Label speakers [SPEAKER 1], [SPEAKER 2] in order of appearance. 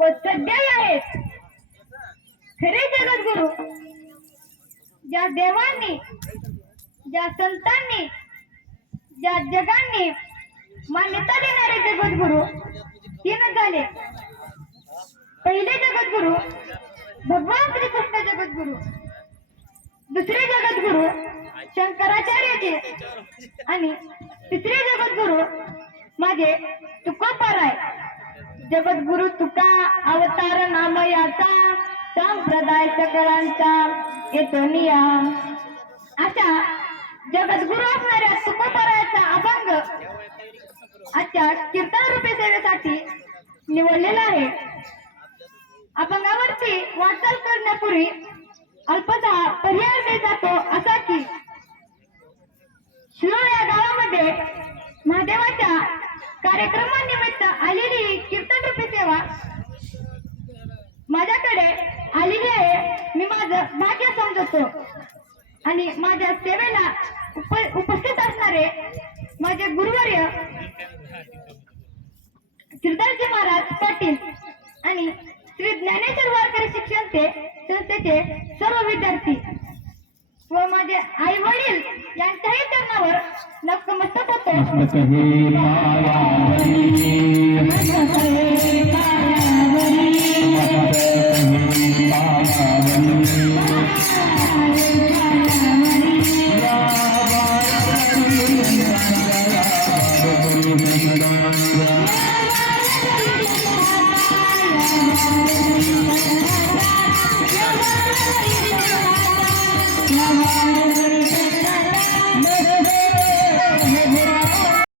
[SPEAKER 1] व सध्याही आहेत. खरे जगद्गुरु. ज्या देवांनी ज्या संतांनी ज्या जगांनी मान्यता देणारे जगद्गुरु तीन झाले. पहिले जगद्गुरु भगवान श्रीकृष्ण जगद्गुरु. दुसरे जगद्गुरु शंकराचार्यचे आणि तिसरे जगद्गुरु माझे तुकोपाराय. जगद्गुरु तुका अवतार नाम याचा संप्रदाय सकळांचा येतो निया अशा जगद्गुरु असणाऱ्या तुकोपरायाचा अभंग आजच्या कीर्तन रूपी सेवेसाठी निवडलेला आहे. अभंगावरची वाटचाल करण्यापूर्वी अल्पसा पर्याय कार्यक्रमानिमित्त आलेली ही कीर्तन रूपी सेवा माझ्याकडे आलेली आहे. मी माझं भाग्य समजतो. आणि माझ्या सेवेला उप उपस्थित असणारे माझे गुरुवर्य श्रीधरजी महाराज पाटील आणि श्री ज्ञानेश्वर वारकरी शिक्षण ते संस्थेचे सर्व विद्यार्थी व माझे आई वडील यांच्याही चरणावर नतमस्तक होतो. Yeah.